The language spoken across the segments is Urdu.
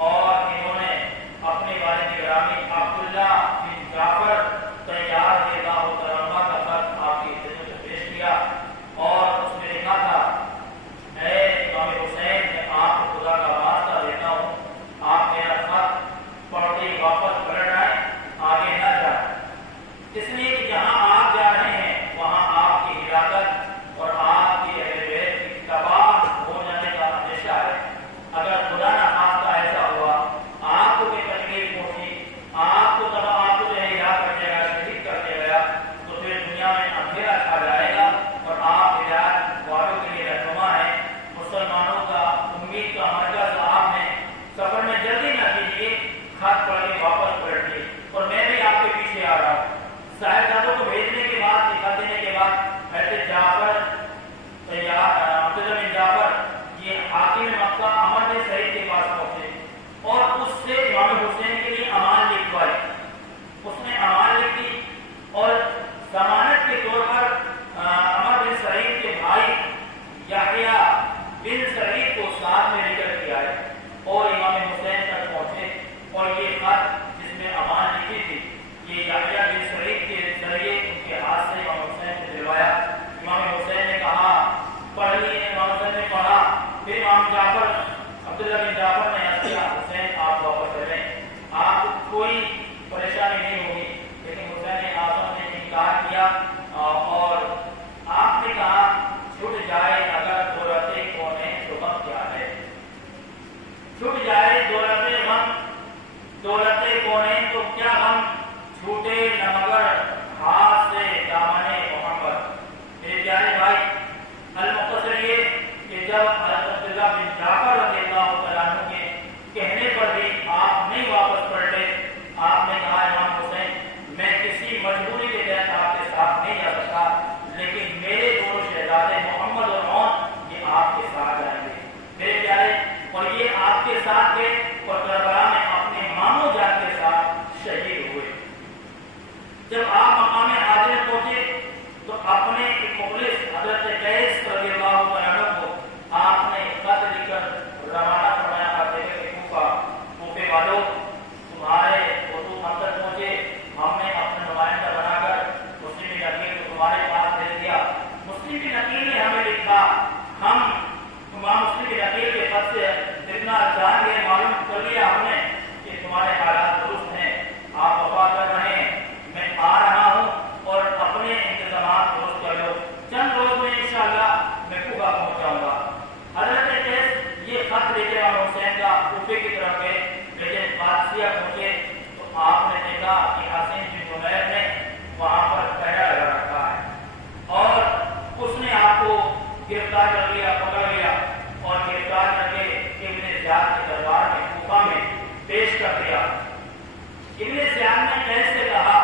اور انہوں نے اپنے والد گرامی عبداللہ بن جعفر طیار رضی اللہ تعالیٰ عنہ کا خط آپ کی خدمت میں پیش کیا اور اس میں لکھا تھا، اے امام حسین، میں آپ کو خدا کا واسطہ دیتا ہوں، آپ میرا خط پڑھتے ہی واپس پلٹ آئے، آگے نہ جائیں، اس لیے کہ جہاں آپ جا رہے ہیں وہاں آپ کی ہلاکت اور آپ کی اہل بیت کی تباہ ہو جانے کا اندیشہ ہے۔ اگر خدا نہ خواستہ ایسا ہوا، آپ کو کوئی تکلیف پہنچی، آپ کو تباہ، آپ کو جو ہے ہلاک کر دیا گیا، شہید کر دیا گیا، تو پھر دنیا میں اندھیرا چھا جائے گا اور آپ ہدایت والوں کے لیے رہنما ہیں، مسلمانوں کا امید کا مرکز آپ ہیں۔ سفر میں جلدی نہ کیجیے، خط پڑھ کے واپس پلٹیے، اور میں بھی آپ کے پیچھے آ رہا ہوں۔ صاحبزادوں کو بھیجنے کے بعد، لکھا دینے کے بعد، حضرت جعفر عبداللہ بن جعفر یہ حاکم مکہ عمر بن سعید کے پاس پہنچے اور اس سے امام حسین کے لیے امان لکھوائی۔ اس نے امان لکھی اور ضمانت کے طور پر عمر بن سعید کے بھائی یحییٰ بن سعید کو ساتھ میں لے کر کے آئے اور امام حسین تک پہنچے، اور یہ خط جس میں امان لکھی تھی یہ یحییٰ بن سعید کے ذریعے ان کے ہاتھ سے امام حسین نے دلوایا۔ امام حسین نے کہا پڑھ لیے، امام حسین نے پڑھا، پھر امام جعفر عبداللہ بن جعفر نے عرض کیا، حسین آپ واپس چلیں، آپ کو کوئی پریشانی نہیں ہوگی، لیکن حسین اعظم نے انکار کیا اور آپ نے کہا چھٹ جائے اگر دولت کونین تو غم کیا ہے، چھٹ جائے دولت کونین تو کیا غم، چھوٹے نہ مگر ہاتھ سے دامن محمد۔ میرے پیارے بھائی، المختصر یہ کہ جب حضرت عبداللہ بن جعفر رضی اللہ تعالیٰ عنہ کے کہنے پر بھی آپ نہیں واپس پلٹے، آپ نے کہا امام حسین میں کسی مجبوری کے تحت آپ کے ساتھ نہیں جا سکتا، لیکن میرے دونوں شہزادے محمد اور عون یہ آپ کے ساتھ جائیں گے۔ میرے پیارے، اور یہ آپ کے ساتھ گئے اور کربلا میں اپنے ماموں جان کے ساتھ شہید ہوئے۔ جب آپ مقام حاضر پہنچے تو اپنے ایک مخلص حضرت قیس رضی اللہ عنہ کو آپ نے خط لکھ کر روانہ فرمایا، کرتے ہوئے کوفے والوں تمہارے خطوط ہم تک پہنچے، ہم نے اپنا نمائندہ بنا کر مسلم بن عقیل کو تمہارے پاس بھیج دیا۔ مسلم بن عقیل نے ہمیں لکھا، ہم مسلم بن عقیل کے خط سے جتنا جان گئے، معلوم کر لیا ہم نے کہ تمہارے حالات درست ہیں، آپ وفا کر رہے ہیں، میں آ رہا ہوں اور اپنے انتظامات درست کر لو، چند روز میں انشاءاللہ میں کوفہ پہنچ جاؤں گا۔ حضرت قیس یہ خط لے کے امام حسین کا کوفے کی طرف گئے، لیکن قادسیہ پہنچے تو آپ نے دیکھا کہ حسین بن عمیر نے وہاں پر پہرا لگا رکھا ہے اور اس نے آپ کو گرفتار کر لیا، پکڑ لیا اور گرفتار کر کے ابن زیاد کے دربار میں کوفہ میں پیش کر دیا۔ ابن زیاد نے قیس سے کہا،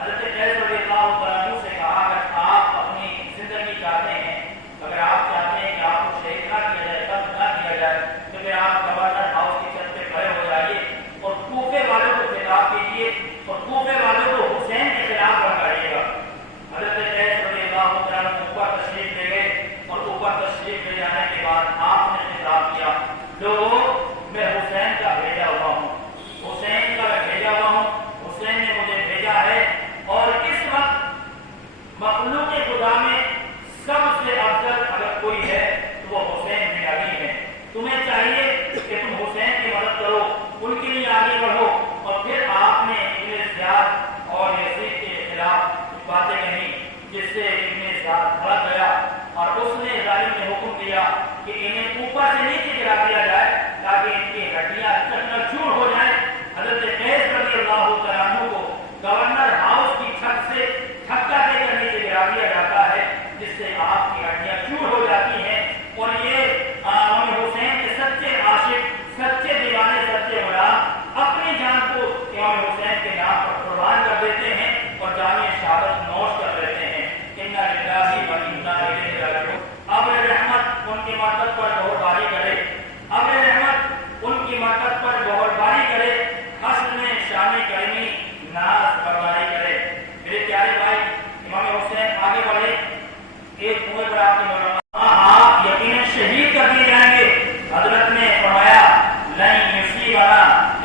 حضرت قیس رضی اللہ تعالیٰ عنہ سے کہا، اگر آپ اپنی زندگی چاہتے ہیں، اگر آپ چاہتے ہیں کہ آپ کو شہید نہ کیا جائے، قتل نہ کیا جائے، تو پھر آپ گورنر ہاؤس کی چھت پہ کھڑے ہو جائیے اور کوفے والوں کو خطاب کیجیے اور کوفے والوں کو حسین کے خلاف بھڑکائیے گا۔ حضرت قیس رضی اللہ تعالیٰ عنہ اوپر تشریف لے گئے اور اوپر تشریف لے جانے کے بعد آپ نے خطاب کیا، لوگوں میں حسین کا بھیجا ہوا ہوں، حسین کا بھیجا ہوا ہوں، حسین نے مجھے بھیجا ہے، اور اس وقت مخلوق خدا میں سب سے افضل اگر کوئی ہے تو وہ حسین بن علی ہے۔ تمہیں چاہیے کہ تم حسین کی مدد کرو، ان کے لیے آگے بڑھو۔ اور پھر آپ نے ابن زیاد اور یزید کے خلاف کچھ باتیں کہیں جس سے ابن زیاد بھڑک گیا اور اس نے ظالم نے حکم دیا کہ انہیں اوپر سے نیچے گرا دیا جائے تاکہ ان کی ہڈیاں چکنا چور ہو جائیں۔ حضرت قیس رضی اللہ تعالیٰ عنہ کو گورنر ہاؤس کی چھت سے دھکا دے کر نیچے گرا دیا جاتا ہے، جس سے آپ کی ہڈیاں چور ہو جاتی ہیں، اور یہ امام حسین کے سچے عاشق، سچے دیوانے، سچے غلام اپنی جان کو امام حسین کے نام پر قربان کر دیتے ہیں اور جامع شہادت نوش کر لیتے ہیں۔ انا للہ و انا الیہ راجعون۔ ابر رحمت ان کی مرتبت پر بہت باری کرے، ابر رحمت ان کی مرتبت پر بہت باری کرے، حسن میں شان کریمی ناز برداری کرے۔ میرے پیارے بھائی، امام حسین آگے بڑھے، ایک کنویں پر آپ نے آپ یقیناً شہید کر دیے جائیں گے۔ حضرت نے فرمایا لن یصیبنا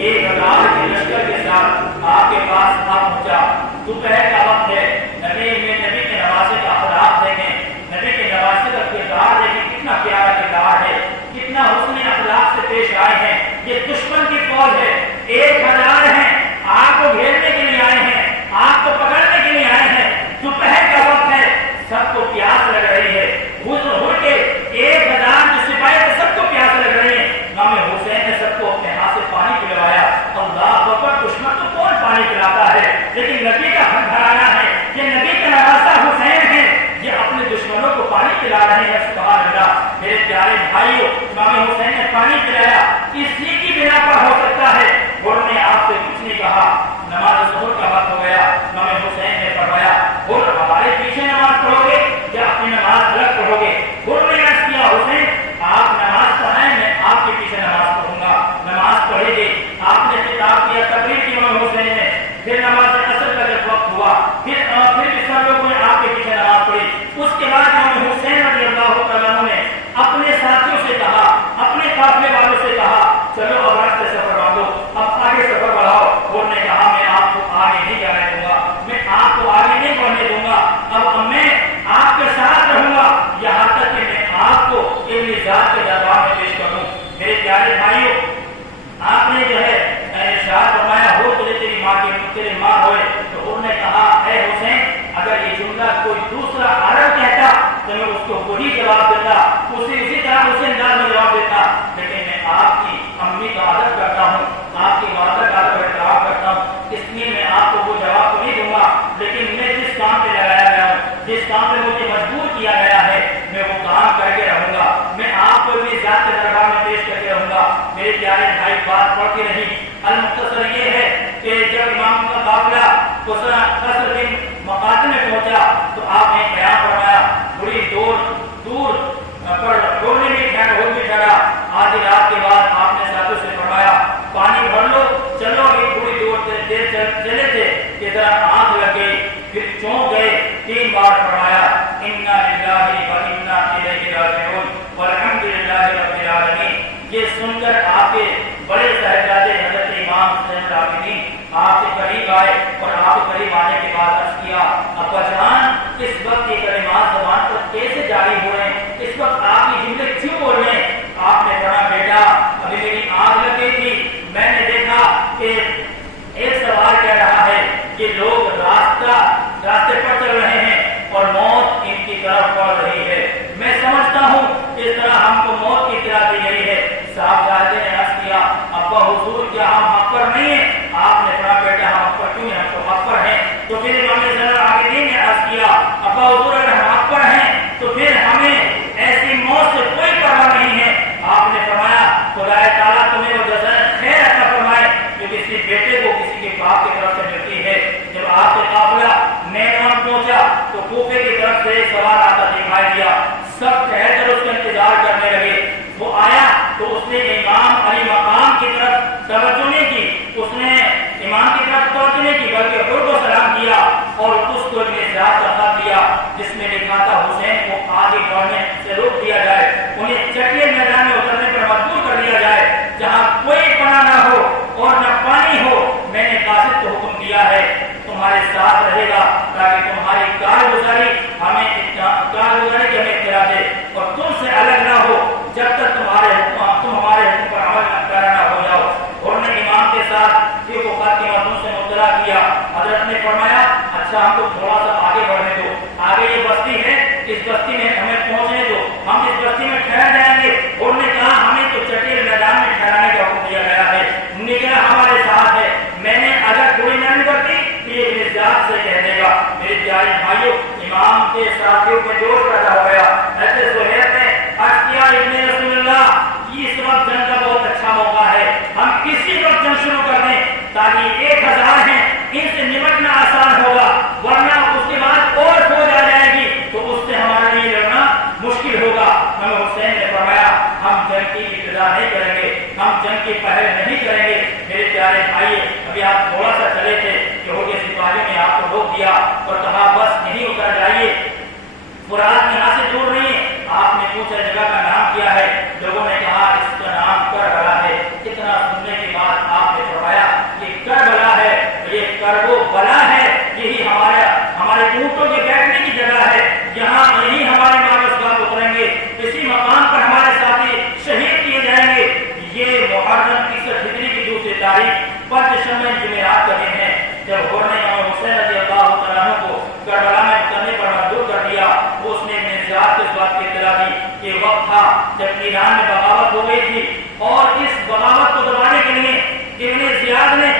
1000 کے لشکر کے ساتھ آپ کے پاس آ پہنچا. دوپہر کا وقت ہے. نبی کے نوازے کا اخلاق دیکھیں, نبی کے نوازے کا کردار دیکھیں, کتنا پیارا کردار ہے, کتنا حسن اخلاق سے پیش آئے ہیں. یہ دشمن کی فوج ہے, 1000 ہیں, آپ کو گھیرنے کے لیے آئے ہیں, آپ کو پکڑنے کے لیے آئے ہیں. دوپہر کا وقت ہے, سب کو پیاس لگ رہی ہے. ہو کے 1000 جو سپاہی ہیں سب کو پیاس لگ رہی ہے. امام حسین نے سب کو اپنے ہاتھ سے پانی پلوایا. اللہ اکبر, دشمن کو کون پانی پلاتا ہے, لیکن نبی کا حق گھرانا ہے, یہ نبی کا نواسا حسین ہے, یہ اپنے دشمنوں کو پانی پلا رہے ہیں. سبحان اللہ. میرے پیارے بھائیوں, امام حسین نے پانی پلایا, اسی کی بنا پر ہو سکتا ہے اور نے آپ سے کچھ نہیں کہا. نماز ظہر کا وقت ہو گیا, امام حسین نے فرمایا اور ہمارے پیچھے نماز پڑھو گے یا اپنی نماز الگ پڑھو گے. اور نے عرض کیا حسین آپ نماز پڑھائیں, میں آپ کے پیچھے نماز پڑھوں گا. نماز پڑھے گی. آپ نے خطاب کیا, تقریر کی امام حسین نے. پھر نماز عصر کا جب وقت ہوا, پھر بھی سب لوگوں نے آپ کے پیچھے نماز پڑھی. اس کے بعد امام حسین رضی اللہ تعالیٰ عنہ نے اپنے ساتھیوں سے کہا, اپنے قافلے والوں سے کہا, چلو اب رات سے سفر باندھو, اب آگے سفر بڑھاؤ. اور نے کہا میں آپ کو آگے نہیں جانے دوں گا, میں آپ کو آگے نہیں بڑھنے دوں گا, اب میں آپ کے ساتھ رہوں گا یہاں تک کہ میں آپ کو اپنی ذات کے دربار میں پیش کروں. میرے پیارے بھائیوں, آپ نے جو ہے ارشاد فرمایا ہو تجھے تیری ماں کی تیری ماں ہوئے. تو انہوں نے کہا اے حسین اگر یہ جملہ کوئی دوسرا عرب کہتا تو میں اس کو وہی جواب دیتا, اسی طرح اسی انداز میں جواب دیتا. لیکن میں آپ کی امی کا ادب کرتا ہوں, آپ کی والدہ کا ادب احترام کرتا ہوں, اس لیے میں آپ کو وہ جواب تو نہیں دوں گا. لیکن میں جس کام پہ لگایا گیا ہوں, جس کام پہ مجھے مجبور کیا گیا ہے, میں وہ کام کر کے رہوں گا. میں آپ کو اپنی ذات کے دربار میں پیش کر کے رہوں گا. میرے پیارے بھائی, بات پڑھتی رہی. المختصر یہ ہے کہ جب امام کا قافلہ قصر بن مقاتل میں پہنچا تو آپ نے بیان فرمایا, بڑی دور پر ڈولنے میں ٹھہرا. آدھی رات کے بعد آپ نے ساتھوں سے فرمایا پانی بھر لو, چلو. ابھی تھوڑی دیر چلے تھے کہ ذرا آنکھ لگ گئی, پھر چونک گئے. 3 بار فرمایا انا للہ و انا الیہ راجعون والحمد للہ رب العالمین. یہ سن کر آپ کے بڑے صاحبزادے حضرت امام حسین العابدین آپ کے قریب آئے اور آپ کے قریب آنے کے بعد عرض کیا ابا جان اس وقت یہ کلمات زبان پر کیسے جاری ہو رہے ہیں, اس وقت آپ یہ جملے کیوں بول رہے ہیں؟ آپ نے کہا بیٹا ابھی میری آنکھ لگ گئی تھی, میں نے دیکھا کہ ایک سوال کہہ رہا ہے کہ لوگ راستے پر چل رہے ہیں اور موت ان کی طرف بڑھ رہی ہے. میں سمجھتا ہوں اس طرح ہم کو موت کی اطلاع دی گئی ہے. صاحبزادے نے عرض کیا ابا حضور کیا ہم حق پر نہیں ہیں؟ آپ نے کہا بیٹا ہم حق پر کیوں ہیں, ہم تو حق پر ہیں. تو پھر امام حسین العابدین نے عرض کیا ابا حضور اگر ہم حق پر ہیں تو پھر ہمیں ایسی موت سے کوئی پرواہ نہیں ہے. آپ نے فرمایا خدا تعالیٰ تمہیں وہ جزائے خیر عطا فرمائے جو کسی بیٹے کو کسی کے باپ کی طرف سے ملتی ہے. جب آپ کا قافلہ نینوان پہنچا تو کوفے کی طرف سے ایک سوار آتا دکھائی دیا. سب ٹھہر کر اس کا انتظار کرنے لگے. وہ آیا تو اس نے امام علی مقام کی طرف توجہ نہیں کی, اس نے امام کی طرف توجہ نہیں کی بلکہ خود کو سلام کیا اور اس کو اپنے ذات کا خط دیا جس میں لکھا تھا حسین کو آگے بڑھنے سے روک دیا جائے, انہیں چٹیل میدان میں اترنے پر مجبور کر دیا جائے جہاں کوئی پناہ نہ ہو اور نہ پانی ہو. میں نے قاصد کو حکم دیا ہے تمہارے ساتھ رہے گا تاکہ تمہاری کارگزاری کی ہمیں اطلاع دے اور تم سے الگ نہ ہو جب تک تم ہمارے حکم پر عمل نہ ہو جاؤ. اور نے امام کے ساتھ پھر وہ خط کے مضمون سے مطلع کیا. حضرت نے فرمایا اچھا ہم کو تھوڑا سا آگے بڑھنے دو, آگے یہ بستی ہے, اس بستی میں ہمیں پہنچنے دو, ہم اس بستی میں ٹھہر جائیں گے. انہوں نے کہا ہمیں تو چٹیل میدان میں ٹھہرانے کا حکم دیا گیا ہے, نگراں ہمارے ساتھ ہے. میں نے اگر کوئی نہ کرتی تو یہ اپنے ذات سے کہہ دے گا. میرے پیارے بھائیوں, امام کے ساتھیوں میں جوش پیدا ہو گیا. ایسے سہیل نے عرض کیا ابن رسول اللہ اس وقت جنگ کا بہت اچھا موقع ہے, ہم کسی وقت جنگ شروع کر دیں تاکہ 1000 ہیں ان سے نمٹنا آسان ہوگا, ورنہ اس کے بعد اور فوج آ جائے گی تو اس سے ہمارے لیے لڑنا مشکل ہوگا. ہمیں حسین نے فرمایا ہم جنگ کی ابتدا نہیں کریں گے, ہم جنگ کی پہل نہیں کریں گے. میرے پیارے بھائی ابھی آپ تھوڑا سا چلے تھے کہ ہو کے سپاہیوں نے آپ کو روک دیا اور کہا بس یہیں اتر جائیے, فرات یہاں سے دور نہیں ہے. آپ نے پوچھا جگہ کا نام کیا ہے, لوگوں نے کہا اس کا نام کربلا ہے. اتنا جب ایران میں بغاوت ہو گئی تھی اور اس بغاوت کو دبانے کے لیے ابن زیاد نے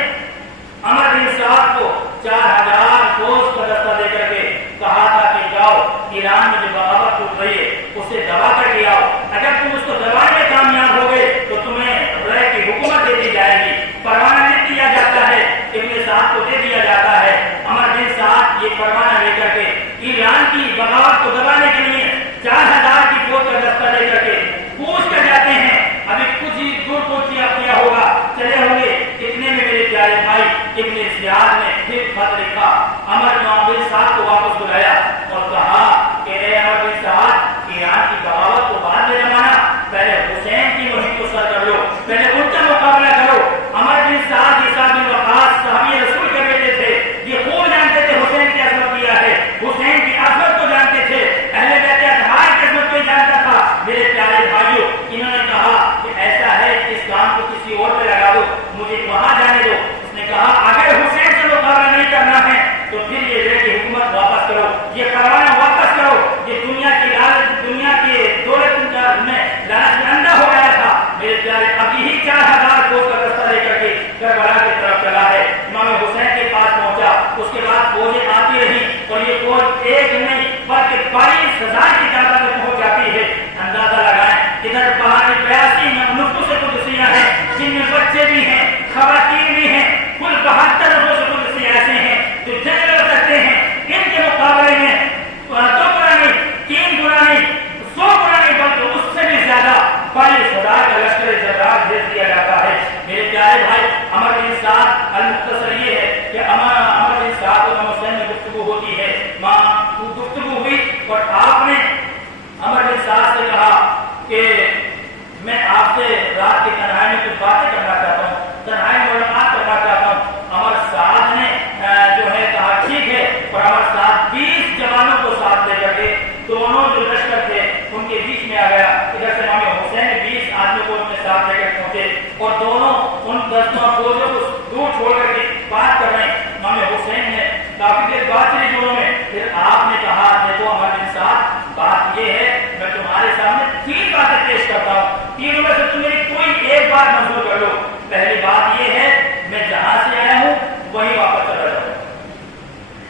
عمر بن سعد کو 4000 فوج کا دستہ دے کر کے کہا تھا کہ جاؤ ایران میں جو بغاوت ہو گئی ہے اسے دبا کر کے آؤ، اگر تم اس کو دبانے میں کامیاب ہو گئے تو تمہیں رائے کی حکومت دے دی جائے گی۔ پروانہ لکھ دیا جاتا ہے، ابن سعد کو دے دیا جاتا ہے۔ عمر بن سعد یہ پروانہ لے کر کے ایران کی بغاوت کو دبانے کے لیے 4000 کی فوج کا دستہ لے کر کے کوچ کر جاتے ہیں۔ ابھی کچھ ہی دور کیا ہوگا، چلے ہوں گے، اتنے میں میرے پیارے بھائی ابن زیاد نے پھر خط لکھا، عمر بن سعد کو واپس بلایا اور کہا کہ اے عمر بن سعد، ایران کی بغاوت کو بعد میں جمانا، پہلے حسین کی مہم کو سر کر لو، پہلے ان کا مقابلہ کرو۔ عمر بن سعد یہ سعد بن وقاص صحابی رسول کے بیٹے تھے، یہ خوب جانتے تھے حسین کی عظمت کیا ہے، حسین کی عظمت کو جانتے تھے، اہل بیت اطہار کی عظمت کو جانتا تھا۔ میرے پیارے بھائیوں، انہوں نے کہا کہ ایسا ہے اس کام کو کسی اور پہ لگا دو، مجھے وہاں جانے دو۔ اس نے کہا اگر حسین سے مقابلہ نہیں کرنا ہے تو پھر یہ لے کے حکومت واپس کرو، یہ پروانہ واپس کرو، یہ دنیا کی دولت میں لالچ میں اندھا ہو گیا تھا۔ میرے پیارے اب یہی 4000 فوج کا رستہ لے کر کے کربلا کی طرف چلا ہے۔ امام حسین کے پاس پہنچا، اس کے بعد فوجیں آتی رہی اور یہ فوج ایک نہیں بلکہ 22,000 کی تعداد میں پہنچ جاتی ہے۔ اندازہ لگائیں ادھر 82 نفوس قدسیہ ہیں جن میں بچے بھی ہیں، خواتین بھی ہیں، کل 72 نفوس قدسیہ ایسے ہیں جو جنگ لڑ سکتے ہیں۔ ان کے مقابلے میں 2 گنا نہیں، 3 گنا نہیں، 100 گنا نہیں بلکہ اس سے بھی زیادہ 22,000 کا لشکر جرار بھیج دیا جاتا ہے۔ میرے پیارے بھائی، عمر بن سعد المختصر یہ ہے کہ عمر بن سعد اور حسین میں گفتگو ہوتی ہے، گفتگو ہوئی اور آپ نے عمر بن سعد سے کہا کہ میں آپ سے رات کی تنہائی میں کچھ باتیں کرنا چاہتا ہوں، تنہائی میں ملاقات کرنا چاہتا ہوں۔ عمر سعد نے جو ہے کہا ٹھیک ہے، اور عمر سعد 20 جوانوں کو ساتھ لے کر کے دونوں جو لشکر تھے ان کے بیچ میں آ گیا۔ ادھر سے امام حسین نے 20 آدمیوں کو اپنے ساتھ لے کر پہنچے اور دونوں ان دستوں فوجوں کو دور چھوڑ کر کے بات کر رہے ہیں۔ امام حسین نے کافی دیر بات چلی دونوں میں، پھر آپ نے کہا دیکھو عمر بن سعد، بات یہ ہے میں تمہارے سامنے 3 باتیں پیش کرتا ہوں، تینوں میں سے تم میری کوئی ایک بات منظور کر لو۔ پہلی بات یہ ہے میں جہاں سے آیا ہوں وہیں واپس چلا جاؤں،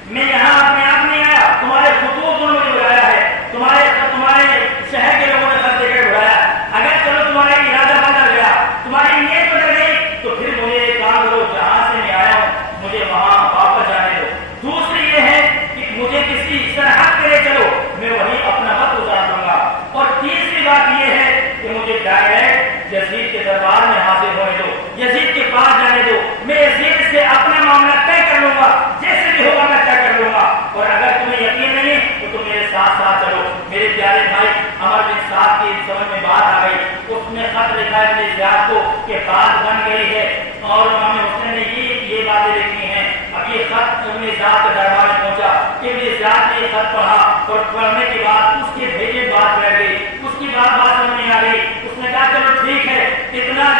میں یہاں اپنے آپ نہیں آیا، تمہارے خطوط نے مجھے بلایا ہے، تمہارے شہر کے لوگوں نے خط دے کر بلایا۔ اگر چلو تمہارا ارادہ بدل گیا، تمہاری نیت بدل گئی تو پھر مجھے ایک کام کرو، جہاں سے میں آیا ہوں مجھے وہاں واپس جانے دو۔ دوسری یہ ہے کہ مجھے کسی سرحد پہ لے چلو، میں وہیں اپنا وقت گزار دوں گا۔ اور تیسری بات یہ ہے کہ مجھے ڈائریکٹ یزید کے دربار میں حاضر ہونے دو، یزید کے پاس جانے دو، میں یزید سے اپنا معاملہ طے کر لوں گا، جیسے بھی ہوگا میں طے کر لوں گا۔ اور اگر تمہیں یقین نہیں تو تم میرے ساتھ ساتھ چلو۔ میرے پیارے بھائی، عمر بن سعد کی سمجھ میں بات آ گئی، اس نے خط لکھا ابن زیاد کو کہ بات بن گئی ہے اور امام حسین نے یہ باتیں لکھی ہیں۔ اب یہ خط ابن زیاد کے دربار میں پہنچا، ابن زیاد نے یہ خط پڑھا اور پڑھنے کے بعد اس کے بھیجے بات بیٹھ گئی، اس کی بات سمجھ نہیں آ گئی۔ اس نے کہا چلو ٹھیک ہے، اتنا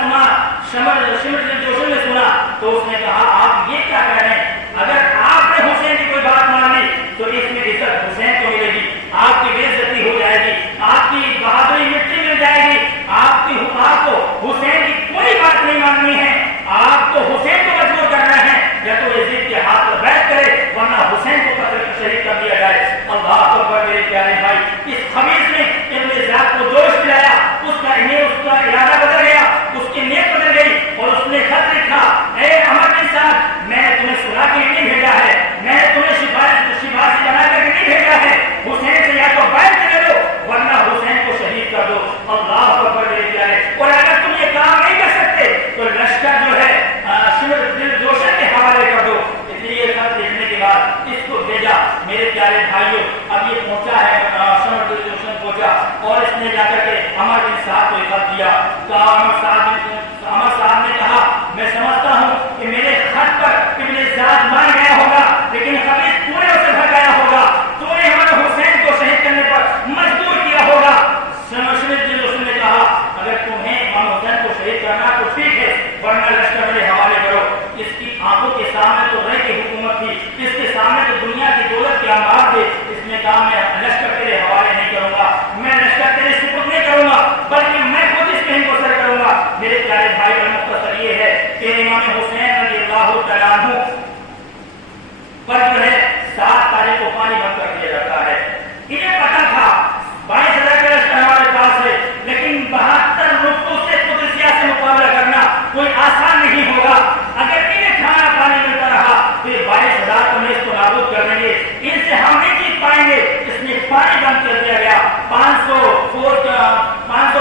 سنا، جوشن نے سنا تو اس نے کہا آپ یہ کیا کہہ رہے ہیں؟ اگر آپ نے حسین کی کوئی بات مان لی تو اس میں عزت حسین کو ملے گی، آپ کی بے عزتی ہو جائے گی، آپ کی بہادری مٹی مل جائے گی، آپ کو حسین کی کوئی بات نہیں ماننی ہے، آپ کو حسین کو مجبور کرنا ہے، یا تو یزید کے ہاتھ پر بیٹھ کرے ورنہ حسین کو قتل شہید کر دیا جائے۔ اللہ اکبر۔ میرے پیارے بھائی، اس خبیث نے ابن زیاد کو جوش دلایا، اس کا ارادہ بدل گیا، اس کی نیت بدل گئی اور اس نے خط لکھا، اے عمر بن سعد، میں نے تمہیں سلا کے نہیں بھیجا ہے، میں نے تمہیں شفاعتی بنا کر نہیں بھیجا ہے، حسین سے یا تو بیعت کر لو ورنہ حسین کو شہید کر دو۔ اللہ اکبر میرے پیارے۔ اور اگر تم یہ کام نہیں کر سکتے تو لشکر جو ہے دل جوشن کے حوالے کر دو۔ اس لیے خط لکھنے کے بعد اس کو بھیجا۔ میرے پیارے بھائیوں، اب یہ پہنچا ہے دل جوشن پہنچا اور اس نے جا کر کے عمر بن سعد کو خط دیا۔ عمر صاحب نے کہا میں سمجھتا ہوں کہ میرے خط پر ابن زیاد مان گیا ہوگا، لیکن خبیث تو نے اسے بھگایا ہوگا، تو نے ہمارے حسین کو شہید کرنے پر مجبور کیا ہوگا۔ اس نے کہا اگر تمہیں امام حسین کو شہید کرنا تو ٹھیک ہے ورنہ لشکر میرے حوالے کرو۔ اس کی آنکھوں کے سامنے تو رہ کی حکومت تھی، اس کے سامنے تو دنیا کی دولت کے انبار تھے، اس نے کہا میں لشکر تیرے حوالے نہیں کروں گا، میں لشکر تیرے سپرد نہیں کروں میرے پیارے بھائی المختصر یہ ہے کہ امام حسین رضی اللہ تعالیٰ عنہ پر جو ہے 7 تاریخ کو پانی بند کر دیا جاتا ہے. انہیں پتا تھا 22,000 کا لشکر ہمارے پاس ہے، لیکن 72 نفوس سے قدسیہ سے مقابلہ کرنا کوئی آسان نہیں ہوگا. اگر انہیں کھانا پانی ملتا رہا تو یہ 22,000 کو اس کو نابود کر دیں گے، ان سے ہم نہیں جیت پائیں گے. اس لیے پانی بند کر دیا گیا. 500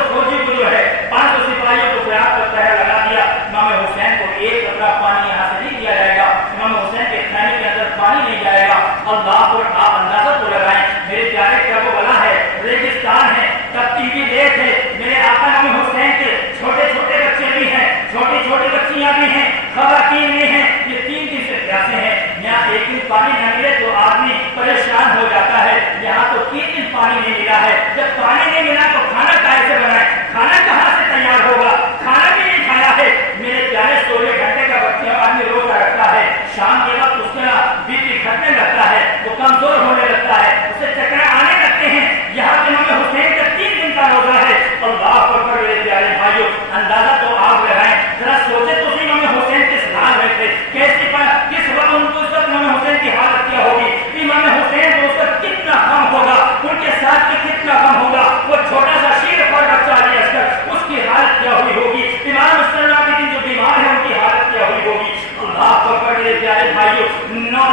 فوجی کو جو ہے 500 سپاہیوں کو پریاس پر پہرا لگا دیا. امام حسین کو ایک قطرہ پانی یہاں سے نہیں دیا جائے گا، امام حسین کے خیمے کے اندر پانی نہیں جائے گا. اللہ کو آپ اندازہ تو لگائیں، میرے پیارے کرب والا ہے، ریگستان ہے، تپتی ہوئی ریت ہے. میرے آقا امام حسین کے چھوٹے چھوٹے بچے بھی ہیں، چھوٹی چھوٹی بچیاں بھی ہیں، خواتین بھی ہیں. یہ 3 دن سے پیاسے ہیں. یہاں ایک دن پانی نہ ملے تو آدمی پریشان ہو جاتا ہے. یہاں تو 3 دن پانی نہیں ملا ہے. جب پانی نہیں ملا تو کھانا کیسے بنائے؟ کھانا کہاں سے تیار ہوگا؟ کھانا بھی نہیں کھایا ہے. میرے پیارے 16 گھنٹے کا بچہ آدمی روزہ رکھتا ہے، شام کے وقت اس کا بی پی گھٹنے لگتا ہے، وہ کمزور ہونے لگتا ہے، اسے چکر آنے لگتے ہیں. یہاں امام حسین کا 3 دن کا روزہ ہے. اللہ اکبر. میرے پیارے بھائیوں اندازہ تو آپ لگائیں، ذرا سوچے تو صحیح امام حسین کس حال میں تھے، کیسے کس وقت ان کو اس وقت امام حسین کی حالت کیا ہوگی. امام حسین کو اس وقت کتنا غم ہوگا، ان کے ساتھ میں کتنا غم ہوگا. وہ چھوٹا سا شیر پر بچہ علی اصغر، اس کی حالت کیا ہوئی ہوگی. امام صلی اللہ علیہ وسلم جو بیمار ہیں ان کی حالت کیا ہوئی ہوگی. اللہ اکبر. میرے پیارے بھائیوں 9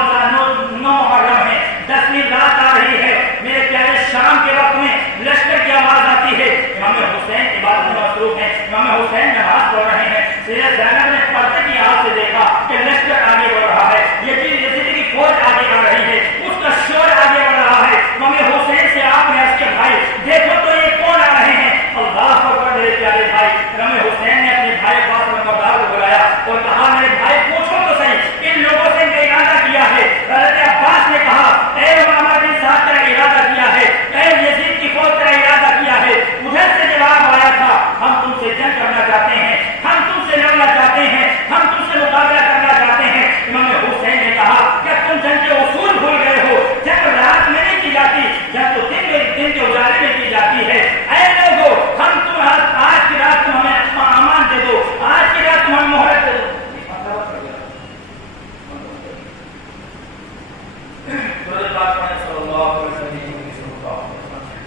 محرم ہے، 10ویں رات آ رہی ہے. میرے پیارے شام کے وقت میں لشکر کی آواز آتی ہے. امام حسین عبادت میں مصروف ہیں، امام حسین نماز پڑھ رہے ہیں. سیدہ زینب نے پردے کی آنکھ سے دیکھا کہ لشکر آگے بڑھ رہا ہے، یزید کی فوج آگے آ رہی ہے، اس کا شور آگے بڑھ رہا ہے. امام حسین سے آپ نے اس کے بھائی دیکھو تو یہ کون آ رہے ہیں. اللہ اکبر. میرے پیارے بھائی امام حسین نے اپنے بھائی فاطمہ مقدار کو بلایا اور کہا میرے بھائی پوچھو تو صحیح ان لوگوں سے کا ارادہ کیا ہے. حضرت عباس نے کہا اے امامہ بن سعد کا ارادہ کیا ہے، اے یزید کی فوج کا ارادہ کیا ہے. ادھر سے جواب آیا تھا ہم تم سے جنگ کرنا چاہتے ہیں، ہم تم سے لڑنا چاہتے ہیں، ہم تم سے مقابلہ کرنا چاہتے ہیں. امام حسین نے کہا کیا تم جنگ کے اصول بھول گئے ہو؟ جنگ رات میں نہیں کی جاتی، جنگ تو دن کے اجالے میں کی جاتی ہے. اے لوگو ہم تم آج کی رات تم ہمیں امان دے دو، آج کی رات تم ہمیں مہلت دے دو.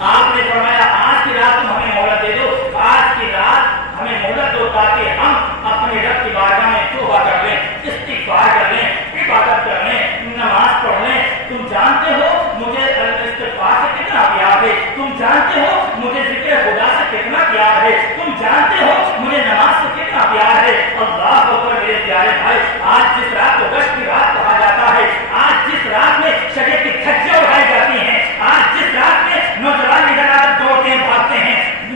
آپ نے فرمایا آج کی رات تم ہمیں مہلت دے دو، آج کی رات ہمیں مہلت دو تاکہ ہم اپنے رب کی بارگاہ میں توبہ کر لیں، استغفار کر لیں، عبادت کر لیں، نماز پڑھ لیں. تم جانتے ہو مجھے استغفار سے کتنا پیار ہے، تم جانتے ہو مجھے ذکر خدا سے کتنا پیار ہے، تم جانتے ہو مجھے نماز سے کتنا پیار ہے. اللہ اکبر. میرے پیارے بھائی آج جس رات کو گشت کی رات کہا جاتا ہے، آج جس رات میں شجر کی کھچیاں اڑائی جاتی ہیں، آج جس رات میں نوجوان ادھر دوڑتے ہیں بھاگتے ہیں،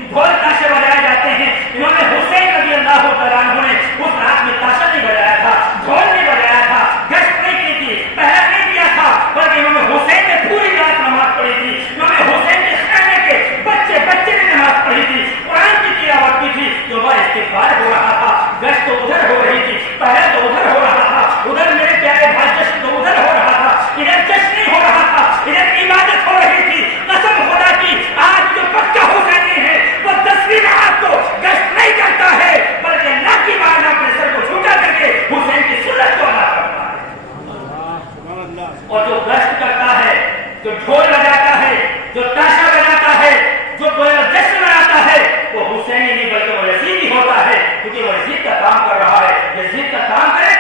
ڈھول تاشے بجائے جاتے ہیں. امام حسین رضی اللہ تعالیٰ عنہ نے اس رات میں تاشا نہیں بجایا تھا، ڈھول نہیں بجایا تھا، گشت نہیں کی تھی، پہرا نہیں دیا تھا، بلکہ امام حسین نے پوری رات نماز پڑھی تھی. امام حسین کے خیمے کے بچے نے نماز پڑھی تھی، قرآن کی تلاوت کی تھی. تو وہ استغفار ہو رہا تھا، گشت تو ادھر ہو رہی تھی، پہرا تو ادھر ہو رہا تھا، ادھر میرے پیارے بھائی جشن تو ادھر ہو رہا تھا، ادھر جشن نہیں ہو رہا تھا، ادھر عبادت ہو رہی تھی. قسم خدا کی آج جو پکا حسینی ہے وہ 10ویں رات کو گشت نہیں کرتا ہے، بلکہ اللہ کی بارگاہ اپنے سر کو جھکا کر کے حسین کی سنت کو ادا کرتا ہے. اور جو گشت کرتا ہے، جو ڈھول بجاتا ہے، جو تاشا بجاتا ہے، جو جشن مناتا ہے، وہ حسینی نہیں بلکہ وہ یزیدی ہوتا ہے، کیونکہ وہ یزید کا کام کر رہا ہے. یزید کا کام کرے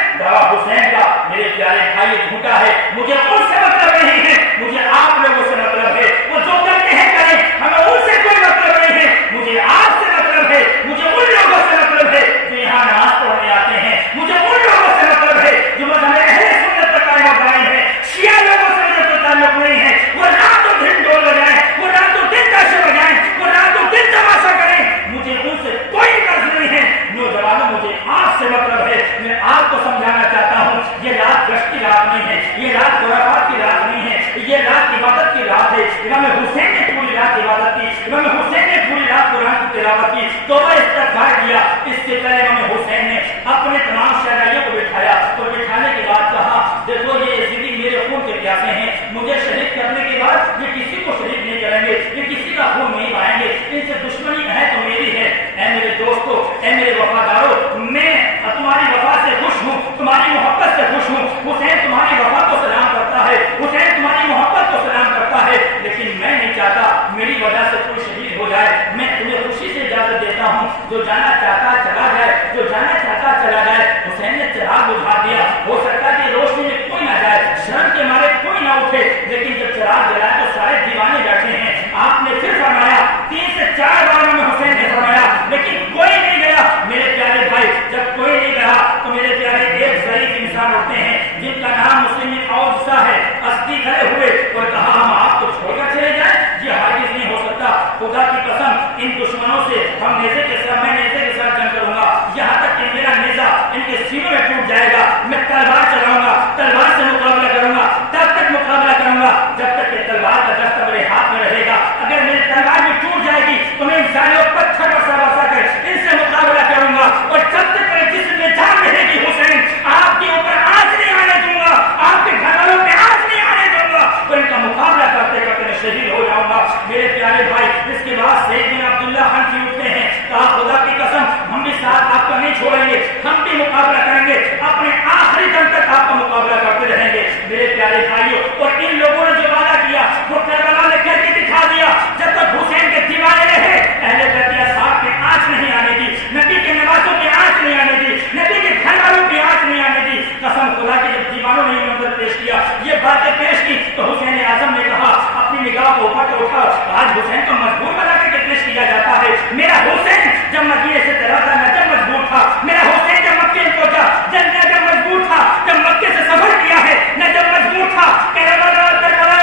جو جانا چاہتا چلا جائے. حسین نے چراغ بجھا دیا. ہو سکتا ہے کہ روشنی میں کوئی نہ جائے, شرم کے مارے کوئی نہ اٹھے, لیکن جب چراغ جلایا تو سارے دیوانے بیٹھے ہیں. آپ نے پھر فرمایا, 3 سے 4 بار میں حسین نے فرمایا, لیکن کوئی نہیں گیا. میرے پیارے بھائی, جب کوئی نہیں گیا تو میرے پیارے ایک ضعیف انسان ہوتے ہیں جن کا نام مسلم اوسا ہے, اسدی کھڑے ہوئے اور کہا ہم آپ کو چھوڑ کر چلے جائیں, یہ ہرگز نہیں ہو سکتا. خدا کی قسم, ان دشمنوں سے ہم نیزے کے ساتھ, میں نیزے کے ساتھ جنگ کروں گا یہاں تک کہ میرا نیزہ ان کے سینوں میں ٹوٹ جائے گا. میں تلوار چلاؤں گا, تلوار سے مقابلہ کروں گا, تب تک مقابلہ کروں گا جب تک کہ تلوار کا دستہ میرے ہاتھ میں رہے گا. اگر میری تلوار بھی ٹوٹ جائے گی تو میں ان سارے پتھر پر سوار کر ان سے مقابلہ کروں گا, اور جب تک میرے جسم میں جان رہے گی حسین, آپ کے اوپر آنچ نہیں آنے دوں گا, آپ کے گھر والوں پہ آنچ نہیں آنے دوں گا, تو ان کا مقابلہ کرتے کرتے میں شہید ہو جاؤں گا. میرے پیارے بھائی, اس کے بعد سید بن عبداللہ حنفی اٹھتے ہیں, کہا خدا کی قسم ہم بھی ساتھ آپ کا نہیں چھوڑیں گے, ہم بھی مقابلہ کریں گے, اپنے آخری دم تک آپ کا مقابلہ کرتے رہیں گے. میرے پیارے بھائیوں, اور ان لوگوں نے جو وعدہ کیا وہ کربلا میں کر کے دکھا دیا. جب تک حسین کے دیوانے رہے, اہل بیت اصحاب میں آنچ نہیں آنے دی, نبی کے نوازوں میں آنچ نہیں آنے دی, نبی کے گھر والوں میں آنچ نہیں آنے دی. قسم خدا کے جب دیوانوں نے یہ منظر پیش کیا, یہ باتیں پیش کی, تو حسین اعظم نے کہا اپنی نگاہ کو اوپر کو اٹھا, آج حسین کو مجبور بنا کر کے پیش کیا جاتا ہے. میرا حسین جب مدینے سے چلا تھا میں جب مجبور تھا, میرا حسین جب مکے میں پہنچا جب میں جب مجبور تھا, جب مکے سے سفر کیا ہے میں جب مجبور تھا, کربلا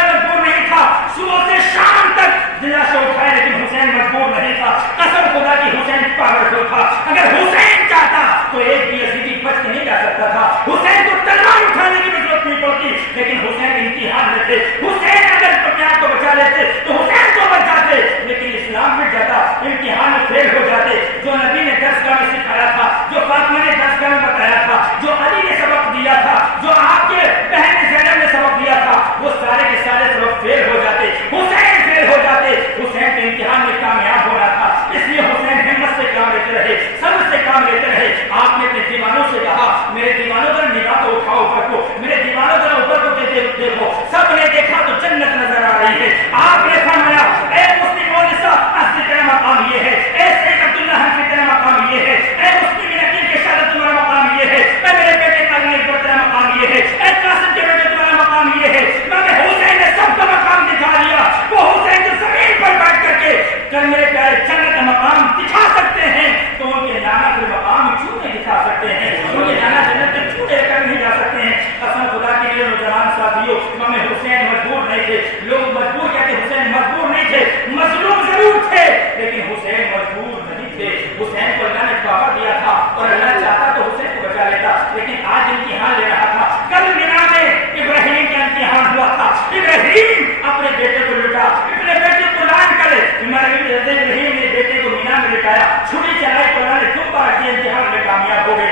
مجبور نہیں تھا, صبح سے شام تک دلا سے اٹھائے, لیکن حسین مجبور نہیں تھا. قسم خدا کی حسین پاورفل تھا. اگر حسین چاہتا تو ایک بھی یزیدی بچ کے نہیں جا سکتا تھا. حسین کو تلوار اٹھانے کی ضرورت نہیں پڑتی, لیکن حسین امتحان میں تھے. حسین اگر اپنے آپ کو بچا لیتے تو حسین کو بچ جاتے, لیکن اسلام مٹ جاتا, امتحان میں فیل ہو جاتے. جو نبی نے درسگاہ میں سکھایا تھا, جو فاطمہ نے درسگاہ میں بتایا تھا, جو علی نے سبق دیا تھا, جو آپ کے بہن زینب نے سبق دیا تھا, وہ سارے کے سارے سبق فیل ہو جاتے. حسین فیل ہو جاتے. حسین کے امتحان میں کامیاب ہونا تھا, اس لیے حسین ہمت سے کام لیتے رہے, صبر سے کام لیتے رہے. آپ نے اپنے دیوانوں سے کہا میرے دیوانوں ذرا نگاہ تو اٹھاؤ اوپر کو, میرے دیوانوں ذرا اوپر کو دیکھو. سب نے دیکھا تو جنت نظر آ رہی ہے. آپ نے فرمایا اے مسلموں نساء, اصل تیرا مقام یہ ہے, اے سید عبداللہ حنفی تیرا مقام یہ ہے, اے مسلم نقیل کے شہادت تمہارا مقام یہ ہے, اے میرے بیٹے قاسم اکبر تیرا مقام یہ ہے, اے قاسم کے بیٹے تمہارا مقام یہ ہے. مگر حسین نے سب کا مقام دکھا دیا. وہ حسین جو زمین پر بیٹھ کر کے میرے پیارے جنت کا مقام دکھا سکتے ہیں, تو ان کے نانا کے مقام چھوٹے دکھا سکتے ہیں, ان کے نانا جنت کے چھوٹے کر نہیں جا سکتے ہیں. قسم خدا کے لیے نوجوان ساتھیوں, امام حسین مجبور نہیں تھے. لوگ مجبور کہتے حسین مجبور نہیں تھے, مظلوم ضرور تھے, لیکن حسین مجبور نہیں تھے. حسین کو اللہ نے پاور دیا تھا, اور اللہ چاہتا تو حسین کو بچا لیتا, لیکن آج امتحان لے رہا تھا. کل مینا میں ابراہیم کا امتحان ہوا تھا. ابراہیم اپنے بیٹے کو لٹا, اپنے بیٹے کو لان کرے. ابراہیم نے بیٹے کو مینا میں لٹایا, چھری چلائی تو اللہ نے چپ کر کے امتحان میں کامیاب ہو گئے.